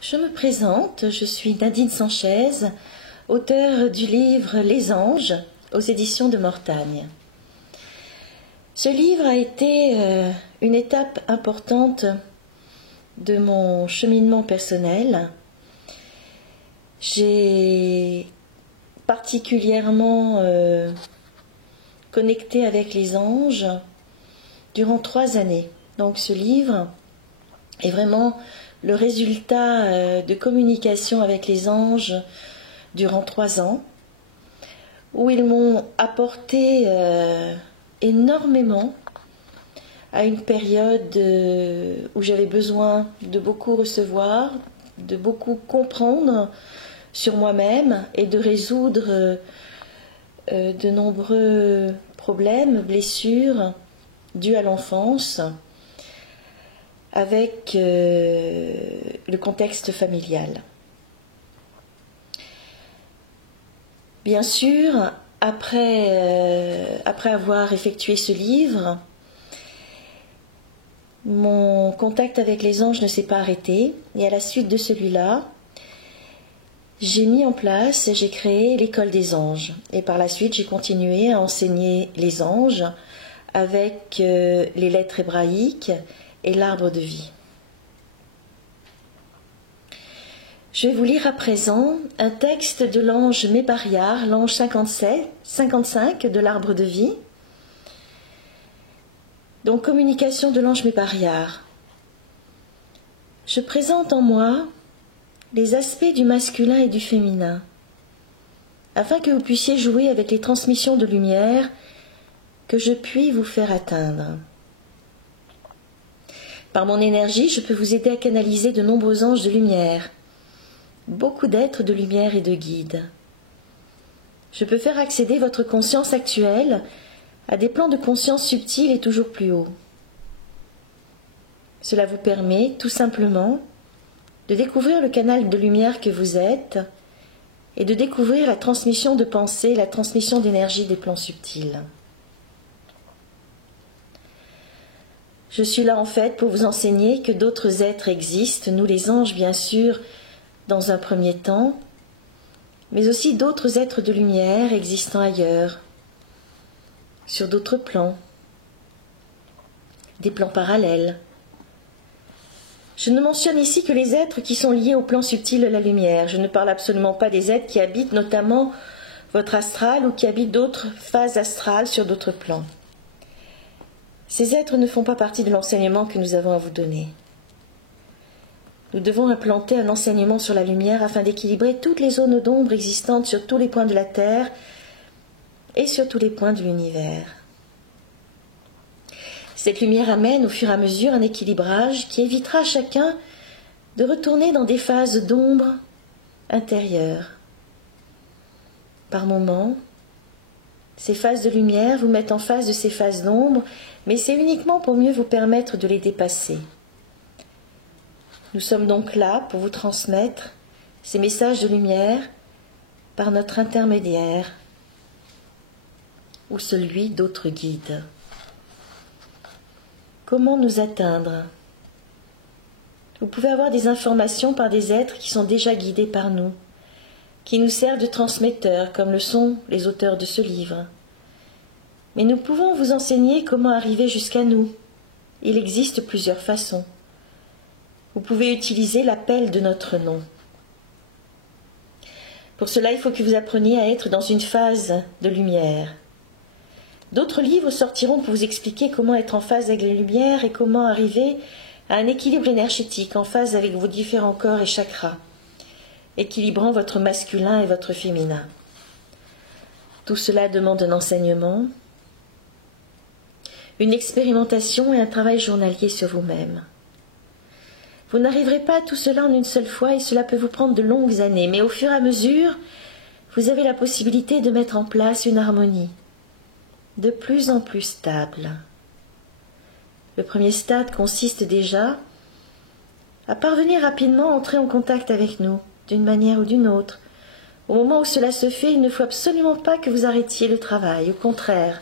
Je me présente, je suis Nadine Sanchez, auteure du livre Les Anges aux éditions de Mortagne. Ce livre a été une étape importante de mon cheminement personnel. J'ai particulièrement connecté avec les anges durant 3 années. Donc ce livre est vraiment le résultat de communication avec les anges durant 3 ans, où ils m'ont apporté énormément à une période où j'avais besoin de beaucoup recevoir, de beaucoup comprendre sur moi-même et de résoudre de nombreux problèmes, blessures dues à l'enfance avec le contexte familial. Bien sûr, après avoir effectué ce livre, mon contact avec les anges ne s'est pas arrêté, et à la suite de celui-là, j'ai mis en place, j'ai créé l'école des anges, et par la suite j'ai continué à enseigner les anges avec les lettres hébraïques et l'arbre de vie. Je vais vous lire à présent un texte de l'ange Mébariar, l'ange 55 de l'arbre de vie. Donc, communication de l'ange Mébariar. Je présente en moi les aspects du masculin et du féminin, afin que vous puissiez jouer avec les transmissions de lumière que je puis vous faire atteindre. Par mon énergie, je peux vous aider à canaliser de nombreux anges de lumière, beaucoup d'êtres de lumière et de guides. Je peux faire accéder votre conscience actuelle à des plans de conscience subtils et toujours plus hauts. Cela vous permet, tout simplement, de découvrir le canal de lumière que vous êtes et de découvrir la transmission de pensée, la transmission d'énergie des plans subtils. Je suis là en fait pour vous enseigner que d'autres êtres existent, nous les anges bien sûr, dans un premier temps, mais aussi d'autres êtres de lumière existant ailleurs, sur d'autres plans, des plans parallèles. Je ne mentionne ici que les êtres qui sont liés au plan subtil de la lumière. Je ne parle absolument pas des êtres qui habitent notamment votre astral ou qui habitent d'autres phases astrales sur d'autres plans. Ces êtres ne font pas partie de l'enseignement que nous avons à vous donner. Nous devons implanter un enseignement sur la lumière afin d'équilibrer toutes les zones d'ombre existantes sur tous les points de la Terre et sur tous les points de l'univers. Cette lumière amène au fur et à mesure un équilibrage qui évitera à chacun de retourner dans des phases d'ombre intérieures. Par moments, ces phases de lumière vous mettent en face de ces phases d'ombre, mais c'est uniquement pour mieux vous permettre de les dépasser. Nous sommes donc là pour vous transmettre ces messages de lumière par notre intermédiaire ou celui d'autres guides. Comment nous atteindre? Vous pouvez avoir des informations par des êtres qui sont déjà guidés par nous, qui nous servent de transmetteurs, comme le sont les auteurs de ce livre. Mais nous pouvons vous enseigner comment arriver jusqu'à nous. Il existe plusieurs façons. Vous pouvez utiliser l'appel de notre nom. Pour cela, il faut que vous appreniez à être dans une phase de lumière. D'autres livres sortiront pour vous expliquer comment être en phase avec les lumières et comment arriver à un équilibre énergétique en phase avec vos différents corps et chakras, équilibrant votre masculin et votre féminin. Tout cela demande un enseignement, une expérimentation et un travail journalier sur vous-même. Vous n'arriverez pas à tout cela en une seule fois et cela peut vous prendre de longues années, mais au fur et à mesure, vous avez la possibilité de mettre en place une harmonie de plus en plus stable. Le premier stade consiste déjà à parvenir rapidement à entrer en contact avec nous, d'une manière ou d'une autre. Au moment où cela se fait, il ne faut absolument pas que vous arrêtiez le travail. Au contraire,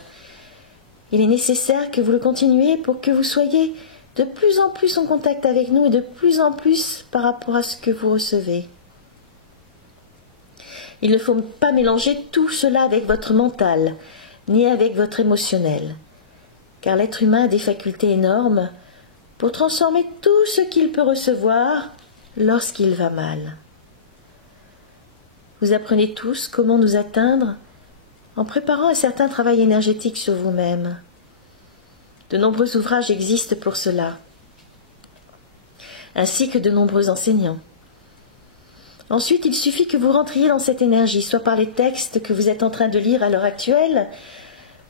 il est nécessaire que vous le continuiez pour que vous soyez de plus en plus en contact avec nous et de plus en plus par rapport à ce que vous recevez. Il ne faut pas mélanger tout cela avec votre mental, ni avec votre émotionnel, car l'être humain a des facultés énormes pour transformer tout ce qu'il peut recevoir lorsqu'il va mal. Vous apprenez tous comment nous atteindre en préparant un certain travail énergétique sur vous-même. De nombreux ouvrages existent pour cela, ainsi que de nombreux enseignants. Ensuite, il suffit que vous rentriez dans cette énergie, soit par les textes que vous êtes en train de lire à l'heure actuelle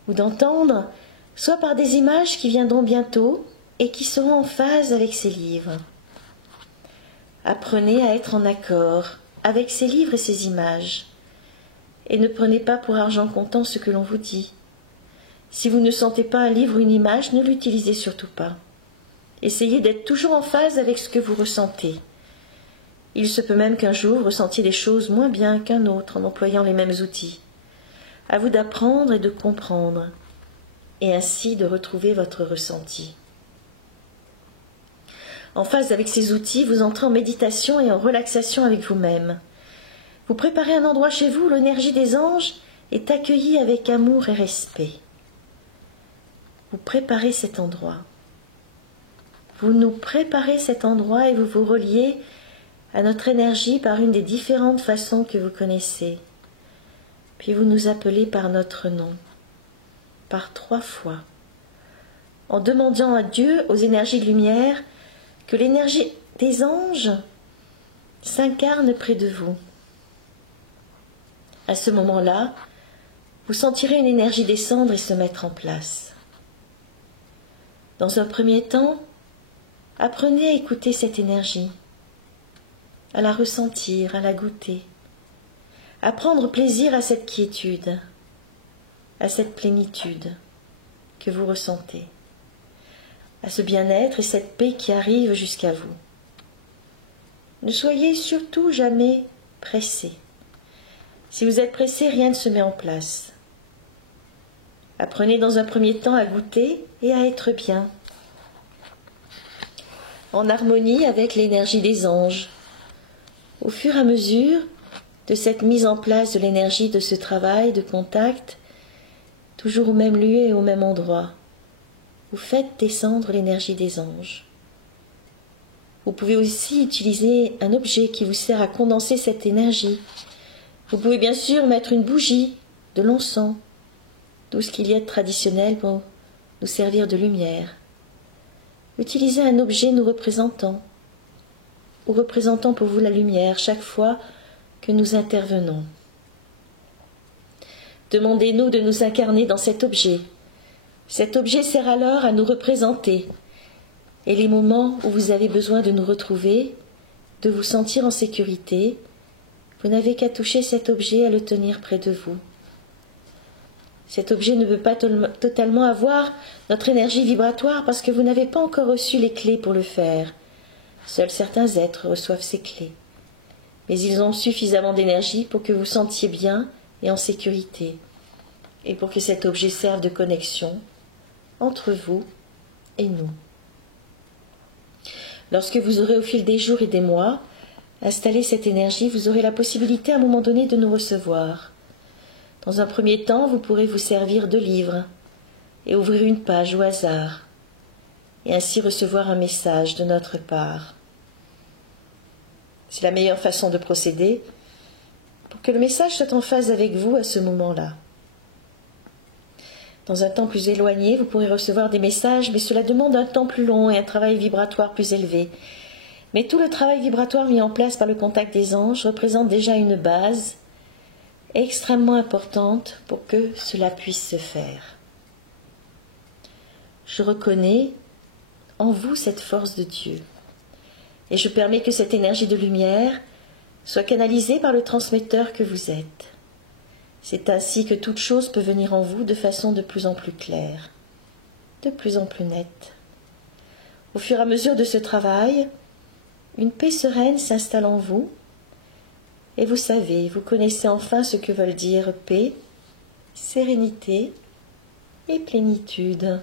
ou d'entendre, soit par des images qui viendront bientôt et qui seront en phase avec ces livres. Apprenez à être en accord avec ces livres et ces images, et ne prenez pas pour argent comptant ce que l'on vous dit. Si vous ne sentez pas un livre ou une image, ne l'utilisez surtout pas. Essayez d'être toujours en phase avec ce que vous ressentez. Il se peut même qu'un jour vous ressentiez les choses moins bien qu'un autre en employant les mêmes outils. À vous d'apprendre et de comprendre, et ainsi de retrouver votre ressenti. En phase avec ces outils, vous entrez en méditation et en relaxation avec vous-même. Vous préparez un endroit chez vous où l'énergie des anges est accueillie avec amour et respect. Vous préparez cet endroit. Vous nous préparez cet endroit et vous vous reliez à notre énergie par une des différentes façons que vous connaissez. Puis vous nous appelez par notre nom, par 3 fois, en demandant à Dieu, aux énergies de lumière, que l'énergie des anges s'incarne près de vous. À ce moment-là, vous sentirez une énergie descendre et se mettre en place. Dans un premier temps, apprenez à écouter cette énergie, à la ressentir, à la goûter, à prendre plaisir à cette quiétude, à cette plénitude que vous ressentez, à ce bien-être et cette paix qui arrive jusqu'à vous. Ne soyez surtout jamais pressé. Si vous êtes pressé, rien ne se met en place. Apprenez dans un premier temps à goûter et à être bien, en harmonie avec l'énergie des anges. Au fur et à mesure de cette mise en place de l'énergie de ce travail de contact, toujours au même lieu et au même endroit, vous faites descendre l'énergie des anges. Vous pouvez aussi utiliser un objet qui vous sert à condenser cette énergie. Vous pouvez bien sûr mettre une bougie, de l'encens, tout ce qu'il y a de traditionnel pour nous servir de lumière. Utilisez un objet nous représentant, ou représentant pour vous la lumière chaque fois que nous intervenons. Demandez-nous de nous incarner dans cet objet. Cet objet sert alors à nous représenter. Et les moments où vous avez besoin de nous retrouver, de vous sentir en sécurité, vous n'avez qu'à toucher cet objet et à le tenir près de vous. Cet objet ne peut pas totalement avoir notre énergie vibratoire parce que vous n'avez pas encore reçu les clés pour le faire. Seuls certains êtres reçoivent ces clés. Mais ils ont suffisamment d'énergie pour que vous sentiez bien et en sécurité, et pour que cet objet serve de connexion entre vous et nous. Lorsque vous aurez au fil des jours et des mois installé cette énergie, vous aurez la possibilité à un moment donné de nous recevoir. Dans un premier temps, vous pourrez vous servir de livres et ouvrir une page au hasard, et ainsi recevoir un message de notre part. C'est la meilleure façon de procéder pour que le message soit en phase avec vous à ce moment-là. Dans un temps plus éloigné, vous pourrez recevoir des messages, mais cela demande un temps plus long et un travail vibratoire plus élevé. Mais tout le travail vibratoire mis en place par le contact des anges représente déjà une base extrêmement importante pour que cela puisse se faire. Je reconnais en vous cette force de Dieu et je permets que cette énergie de lumière soit canalisée par le transmetteur que vous êtes. C'est ainsi que toute chose peut venir en vous de façon de plus en plus claire, de plus en plus nette. Au fur et à mesure de ce travail, une paix sereine s'installe en vous, et vous savez, vous connaissez enfin ce que veulent dire paix, sérénité et plénitude.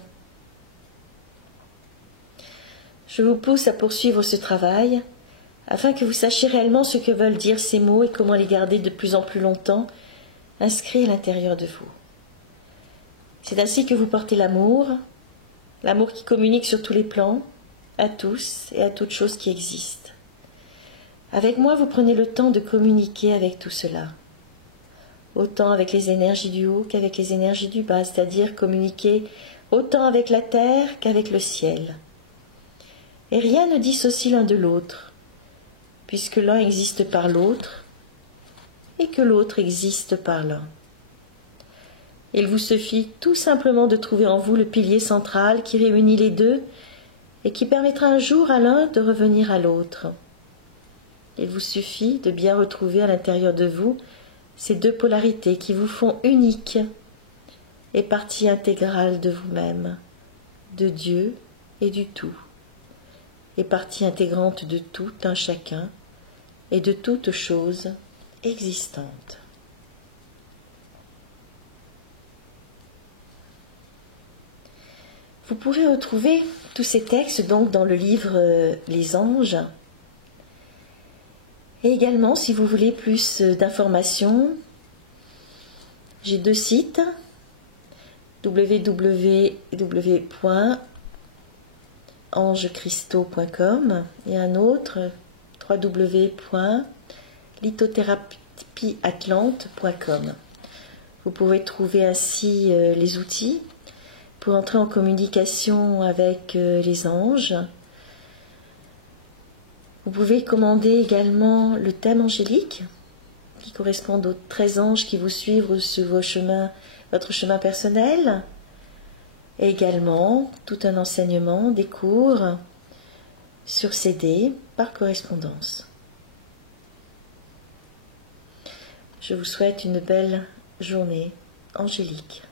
Je vous pousse à poursuivre ce travail afin que vous sachiez réellement ce que veulent dire ces mots et comment les garder de plus en plus longtemps inscrits à l'intérieur de vous. C'est ainsi que vous portez l'amour qui communique sur tous les plans, à tous et à toutes choses qui existent. Avec moi, vous prenez le temps de communiquer avec tout cela, autant avec les énergies du haut qu'avec les énergies du bas, c'est-à-dire communiquer autant avec la terre qu'avec le ciel. Et rien ne dissocie l'un de l'autre, puisque l'un existe par l'autre et que l'autre existe par l'un. Il vous suffit tout simplement de trouver en vous le pilier central qui réunit les deux et qui permettra un jour à l'un de revenir à l'autre. Il vous suffit de bien retrouver à l'intérieur de vous ces deux polarités qui vous font unique et partie intégrale de vous-même, de Dieu et du tout, et partie intégrante de tout un chacun et de toute chose existante. Vous pourrez retrouver tous ces textes donc dans le livre Les Anges. Et également, si vous voulez plus d'informations, j'ai deux sites, www.angecristo.com et un autre, www.lithotherapieatlante.com. Vous pouvez trouver ainsi les outils pour entrer en communication avec les anges. Vous pouvez commander également le thème angélique qui correspond aux 13 anges qui vous suivent sur votre chemin personnel. Et également tout un enseignement, des cours sur CD par correspondance. Je vous souhaite une belle journée angélique.